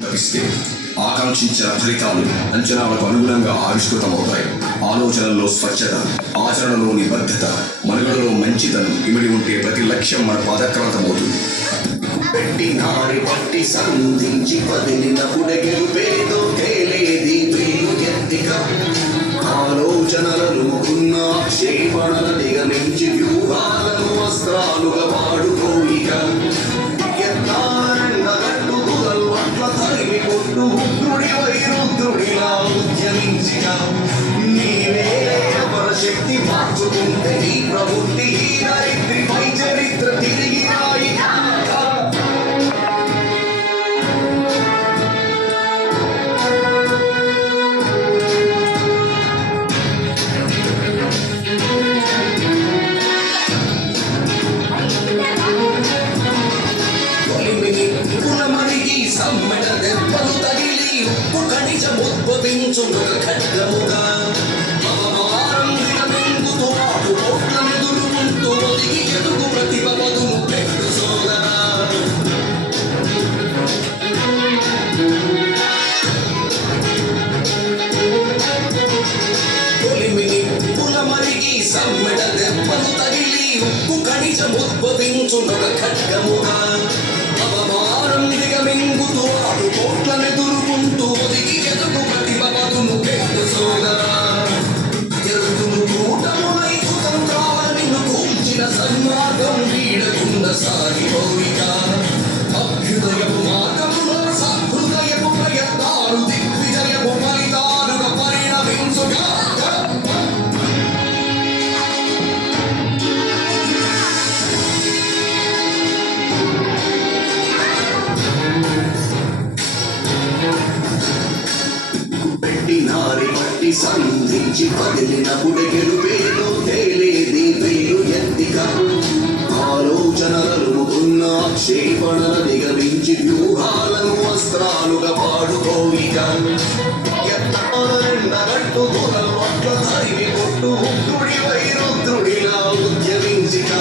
లభిస్తే ఆకాంక్షించిన ఫలితాలు అంచనాలకు అనుగుణంగా ఆవిష్కృతమవుతాయి. ఆలోచనల్లో స్వచ్ఛత, ఆచరణలో నిబద్ధత, మనుగడలో మంచితనం ఇమిడి ఉంటే ప్రతి లక్ష్యం మన పాదక్రాంతమవుతుంది. పెట్టినారి పట్టి సంధించి పదిలినప్పుడే గెలుపేదో తేలేది వేలు ఎత్తిక ఆలోచనలను ఉన్న క్షేపణల దిగమించి వ్యూహాలను వస్త్రాలుగా వాడుకోయిక ఎత్తారండగట్టు దురలు అట్ల తరిమి కొట్టు రుద్రుడి వైరుద్రుడిలా ఉద్యమించిక నీవే పరశక్తి మార్చుకుంటే నీ ప్రవృత్తి ఈ దరిద్రిపై చరిత్ర తిరిగి రాయి. సమ్మెట దెబ్బలు తగిలి ఉప్పు ఖనిజముద్భవించునొక ఖడ్గముగా అవమానం దిగమింగుతూ ఆటు కోట్లనెదురుకుంటూ ఒదిగి ఎదుగు ప్రతిభవదును పెట్టు సోదరా. కొలిమిని ఉప్పుల మరిగి సమ్మెట దెబ్బలు తగిలి ఉప్పు ఖనిజముద్భవించునొక ఖడ్గముగా అవమానం దిగమింగుతూ ఆటు కోట్లనెదురుకుంటూ ఒదిగి ఎదుగు ప్రతిభవదును పెట్టు సోదరా. ఎరుతులు కూటములై కుతంత్రాల నిన్ను కూల్చిన సన్మార్గం వీడకుండా సాగిపోయిక అభ్యుదయపు మార్గములో సహృదయపు ప్రయత్నాలు దిగ్విజయపు ఫలితాలుగా పరిణమించుగా. పెట్టినారి పట్టి సంధించి పదిలినప్పుడే గెలుపేదో తేలేది వేలు ఎత్తిక ఆలోచనలను ఉన్న క్షేపణల దిగమించి వ్యూహాలను వస్త్రాలుగా వాడుకోయిక ఎత్తగట్టు దొరలు అట్ల తరిమి కొట్టు రుద్రుడి వైరుద్రుడిలా ఉద్యమించిక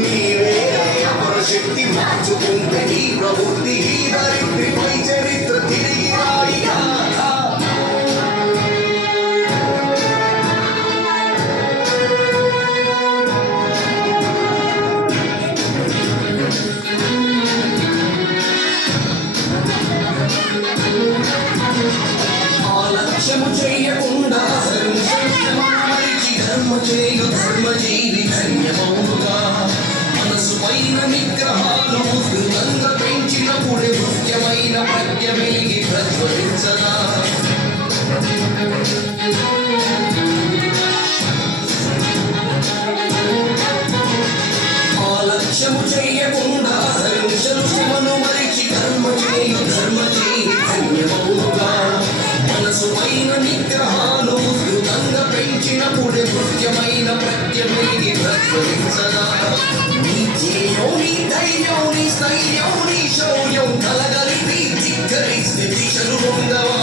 నీవే పరశక్తి మార్చుకుంటే నీ ప్రవృత్తి ఈ దరిద్రిపై చరిత్ర తిరిగి రాయి. ఆలక్ష్యము చేయకుండా మరిచి ధర్మ చేయు ధర్మజీవి ధన్యమౌనుగా మనసు పైన నిగ్రహాలు ఉధృతంగా పెంచినప్పుడే ముఖ్యమైన ప్రజ్ఞ వెలిగి ప్రజ్వలించగా. ఆలక్ష్యము చేయకుండా హింసలు శ్రమను మరిచి ధర్మ చేయు ధర్మజీవి ధన్యమౌనుగా మనసు పైన నిగ్రహాలు ఉధృతంగా పెంచినప్పుడే ముఖ్యమైన ప్రజ్ఞ వెలిగి ప్రజ్వలించగా. నీ ధ్యేయం, నీ ధైర్యం, నీ స్థైర్యం, నీ శౌర్యం కలగలిపి ధిక్కరిస్తే దిశలు పొందవా.